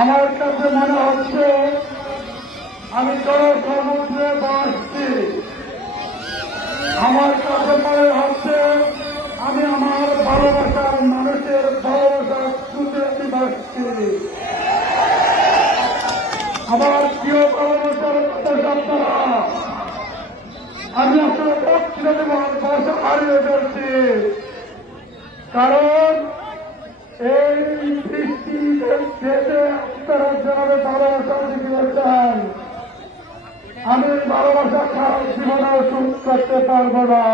আমার কাছে মনে হচ্ছে আমি তো সমুদ্রে বাসছি। আমার কাছে মনে হচ্ছে আমি আমার ভালোবাসার মানুষের ভালোবাসার সুখে আমি বাসছি। আমার প্রিয় ভালোবাসার আপনারা, আমি আসলে বক্তৃতা ভাষা হারিয়ে ফেলছি, কারণ এই বৃষ্টি দেশে আপনারা যেভাবে ভালোবাসা দিয়েছেন, আমি ভালোবাসা খারাপ জীবনেও শুরু করতে পারবো না।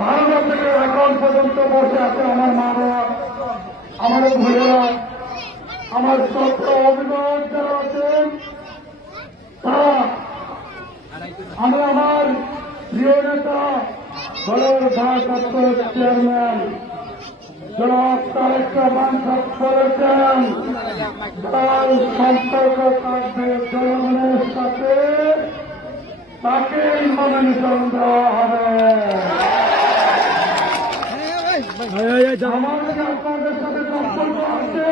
ভারত থেকে এখন পর্যন্ত বসে আছে আমার মা বাবা, আমার ভাইয়েরা, আমার সত্য অভিভাবক যারা আছেন তারা, আমি আমার প্রিয় নেতা দলের ভারপ্রাপ্ত চেয়ারম্যান জনাব তারেক রহমান সাহেব করেছেন, তার সম্পর্ক থাকবে জনগণের সাথে, তাকেই নমিনেশন দেওয়া হবে। আমাদের আপনাদের সাথে সম্পর্ক আছে,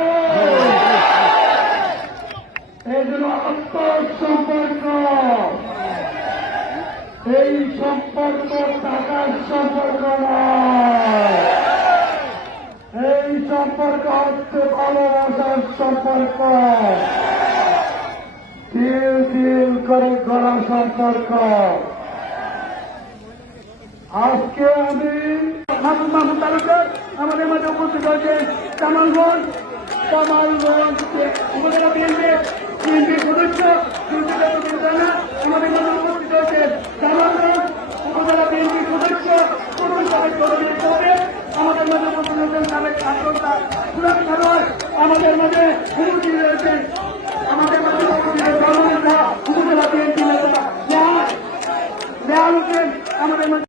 এই জন্য আত্মসম্পর্ক, এই সম্পর্ক টাকার সম্পর্ক নয়, এই সম্পর্ক হচ্ছে ভালোবাসার সম্পর্ক, তিল তিল করে গড়া সম্পর্ক। আজকে আমি মাহমুদ তালুকদার আমাদের মাঝে উপস্থিত হয়েছে কামালগঞ্জ উপজেলা বিএনপি সদস্য আমাদের মাঝে উপস্থিত হয়েছে কামালগঞ্জ উপজেলা বিএনপি সদস্য আমাদের মাঝে উপস্থিত হয়েছেন সাবেক ছাত্রতা সুরাজ খেলোয়াড়, আমাদের মাঝে